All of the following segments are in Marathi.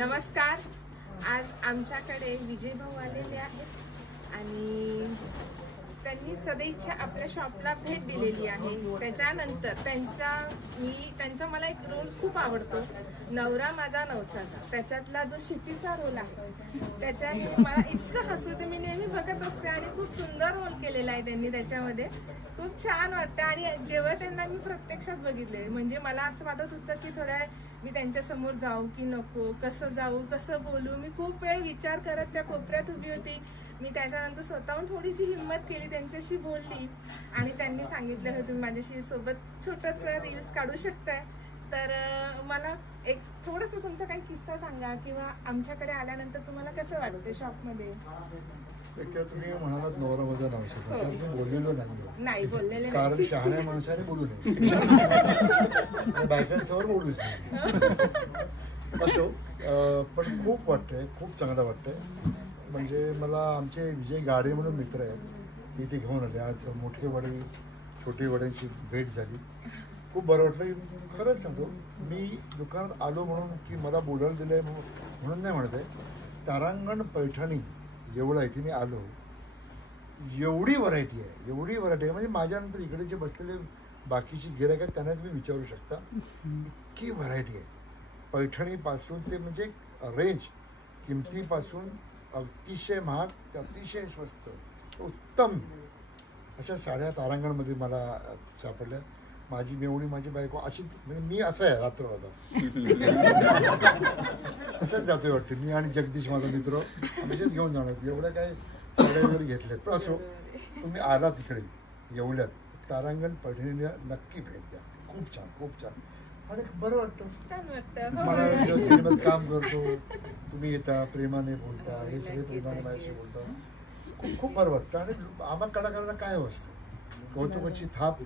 नमस्कार. आज आमच्याकडे विजय भाऊ आलेले आहेत आणि त्यांनी सदैच्छा आपल्या शॉपला भेट दिलेली आहे. त्याच्यानंतर त्यांचा मला एक रोल खूप आवडतो, नवरा माझा नवसाचा. त्याच्यातला जो शिपीचा रोल आहे त्याच्यात मला इतकं हसू येतं, मी नेहमी बघत असते आणि खूप सुंदर रोल केलेला आहे त्यांनी त्याच्यामध्ये. खूप छान वाटतं आणि जेव्हा त्यांना मी प्रत्यक्षात बघितले म्हणजे मला असं वाटत होतं की थोड्या मी त्यांच्या समोर जाऊ की नको, कसं जाऊ, कसं बोलू. मी खूप वेळ विचार करत त्या कोपऱ्यात उभी होती. मी त्याच्यानंतर स्वतःहून थोडीशी हिंमत केली, त्यांच्याशी बोलली आणि त्यांनी सांगितलं हे तुम्ही माझ्याशी सोबत छोटंसं रील्स काढू शकताय. तर मला एक थोडंसं तुमचा काही किस्सा सांगा किंवा आमच्याकडे आल्यानंतर तुम्हाला कसं वाटतं शॉपमध्ये. एकतर तुम्ही म्हणालात नवरा माझा नवसा, हो. मी बोललेलो नाही बोललेले नाही. कारण शहाण्या माणसाने बोलू नये, बायकांसमोर बोलूच नाही. असो, पण खूप वाटतंय, खूप चांगलं वाटतंय. म्हणजे मला आमचे विजय गाडे म्हणून मित्र आहेत, ते इथे घेऊन आले. आज मोठे वडे छोटे वड्यांची भेट झाली, खूप बरं वाटलं. खरंच सांगतो, मी दुकानात आलो म्हणून की मला बोलायला दिलं आहे म्हणून नाही म्हणत आहे. तारांगण पैठणी एवढं आहे की मी आलो, एवढी व्हरायटी आहे म्हणजे माझ्यानंतर इकडे जे बसलेले बाकीची गिऱ्हाईक आहेत त्यांना तुम्ही विचारू शकता, इतकी व्हरायटी आहे. पैठणीपासून ते म्हणजे रेंज किमतीपासून अतिशय महाग ते अतिशय स्वस्त उत्तम अशा साड्या तारांगणमध्ये मला सापडल्या. माझी मेवणी, माझी बायको अशी, म्हणजे मी असं आहे रात्रवादा असंच जातोय वाटते. मी आणि जगदीश माझा मित्र आमच्याच घेऊन जाणार, एवढ्या काय साड्या वगैरे घेतल्यात. पण असो, तुम्ही आला तिकडे एवढ्यात तारांगण पैठणीला नक्की भेट द्या. खूप छान आणि बरं वाटतं. छान वाटतं. मला सिनेमात काम करतो, तुम्ही येता, प्रेमाने बोलता, हे सगळे प्रेमाने माझ्याशी बोलता, खूप बरं वाटतं. आणि आम्हा कलाकारांना काय हवं असतं, कौतुकाची थाप,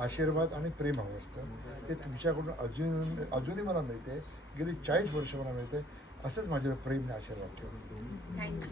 आशीर्वाद आणि प्रेम हवं असतं. ते तुमच्याकडून अजूनही मला मिळते, गेली 40 वर्ष मला मिळते. असंच माझ्या प्रेमने आशीर्वाद ठेवतो. थँक्यू.